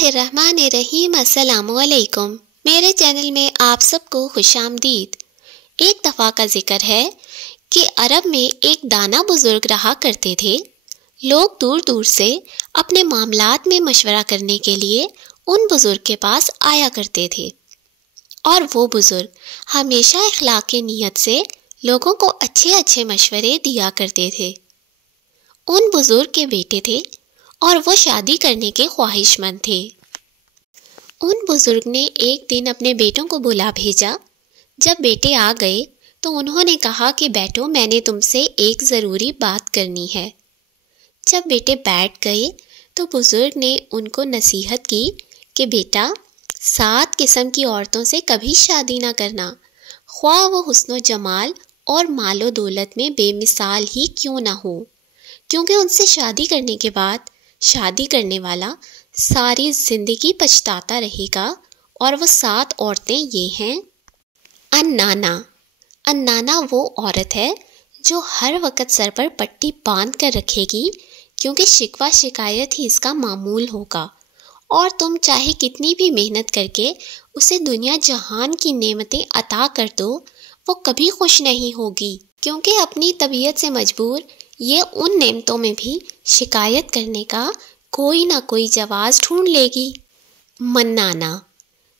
बिस्मिल्लाहिर्रहमानिर्रहीम। अस्सलामु अलैकुम। मेरे चैनल में आप सबको खुश आमदीद। एक दफ़ा का जिक्र है कि अरब में एक दाना बुजुर्ग रहा करते थे। लोग दूर दूर से अपने मामलात में मशवरा करने के लिए उन बुजुर्ग के पास आया करते थे और वो बुजुर्ग हमेशा इखलाक की नीयत से लोगों को अच्छे अच्छे मशवरे दिया करते थे। उन बुजुर्ग के बेटे थे और वो शादी करने के ख्वाहिशमंद थे। उन बुजुर्ग ने एक दिन अपने बेटों को बुला भेजा। जब बेटे आ गए तो उन्होंने कहा कि बेटो, मैंने तुमसे एक ज़रूरी बात करनी है। जब बेटे बैठ गए तो बुजुर्ग ने उनको नसीहत की कि बेटा, 7 किस्म की औरतों से कभी शादी ना करना, ख्वाह वो हुस्नो जमाल और मालो दौलत में बेमिसाल ही क्यों ना हो, क्योंकि उनसे शादी करने के बाद शादी करने वाला सारी जिंदगी पछताता रहेगा। और वो 7 औरतें ये हैं। अन्नाना। अन्नाना वो औरत है जो हर वक्त सर पर पट्टी बांध कर रखेगी, क्योंकि शिकवा शिकायत ही इसका मामूल होगा। और तुम चाहे कितनी भी मेहनत करके उसे दुनिया जहान की नेमतें अता कर दो, वो कभी खुश नहीं होगी, क्योंकि अपनी तबीयत से मजबूर ये उन नेमतों में भी शिकायत करने का कोई ना कोई जवाब ढूंढ लेगी। मन्नाना।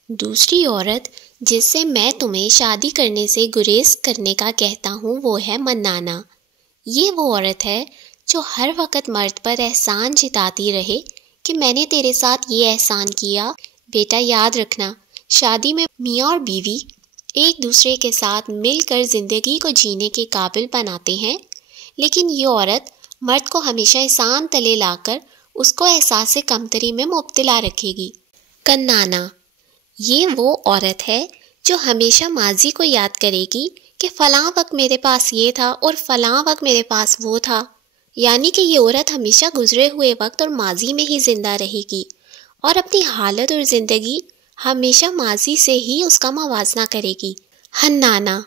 दूसरी औरत जिससे मैं तुम्हें शादी करने से गुरेज करने का कहता हूँ वो है मन्नाना। ये वो औरत है जो हर वक्त मर्द पर एहसान जताती रहे कि मैंने तेरे साथ ये एहसान किया। बेटा, याद रखना, शादी में मियाँ और बीवी एक दूसरे के साथ मिलकर ज़िंदगी को जीने के काबिल बनाते हैं, लेकिन ये औरत मर्द को हमेशा एहसान तले लाकर उसको एहसास से कमतरी में मुब्तला रखेगी। कन्नाना। ये वो औरत है जो हमेशा माजी को याद करेगी कि फ़लाँ वक्त मेरे पास ये था और फ़लाँ वक्त मेरे पास वो था, यानी कि ये औरत हमेशा गुजरे हुए वक्त और माजी में ही ज़िंदा रहेगी और अपनी हालत और ज़िंदगी हमेशा माजी से ही उसका मवाजना करेगी। हन्नाना।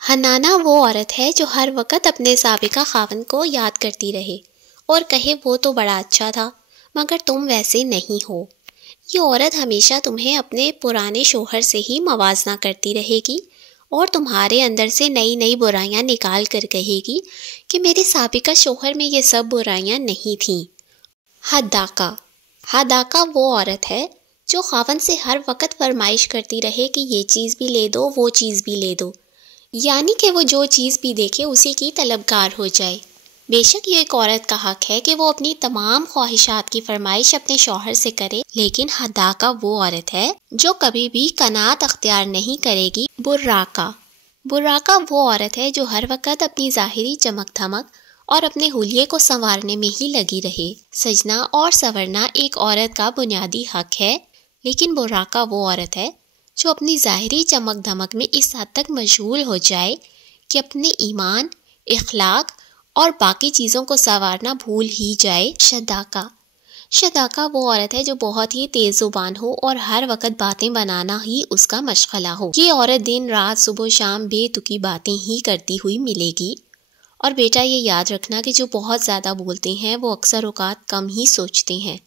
हन्नाना वो औरत है जो हर वक्त अपने साबिका खावन को याद करती रहे और कहे वो तो बड़ा अच्छा था मगर तुम वैसे नहीं हो। ये औरत हमेशा तुम्हें अपने पुराने शोहर से ही मवाजना करती रहेगी और तुम्हारे अंदर से नई नई बुराइयां निकाल कर कहेगी कि मेरे साबिका शोहर में ये सब बुराइयां नहीं थीं। हदाका। हदाका वो औरत है जो खावन से हर वक्त फरमाइश करती रहे कि ये चीज़ भी ले दो, वो चीज़ भी ले दो, यानी कि वो जो चीज़ भी देखे उसी की तलबगार हो जाए। बेशक ये एक औरत का हक है कि वो अपनी तमाम ख्वाहिशात की फरमाइश अपने शौहर से करे, लेकिन हदाका वो औरत है जो कभी भी कनात अख्तियार नहीं करेगी। बुर्राका। बुर्राका वो औरत है जो हर वक्त अपनी ज़ाहिरी चमक धमक और अपने हुलिये को संवारने में ही लगी रहे। सजना और संवरना एक औरत का बुनियादी हक है, लेकिन बुर्राका वो औरत है जो अपनी ज़ाहिरी चमक धमक में इस हद तक मशगूल हो जाए कि अपने ईमान, इखलाक और बाकी चीज़ों को संवारना भूल ही जाए। शदाका। शदाका वो औरत है जो बहुत ही तेज़ ज़ुबान हो और हर वक्त बातें बनाना ही उसका मशगला हो। ये औरत दिन रात सुबह शाम बेतुकी बातें ही करती हुई मिलेगी। और बेटा, ये याद रखना कि जो बहुत ज़्यादा बोलते हैं वो अक्सर औकात कम ही सोचते हैं।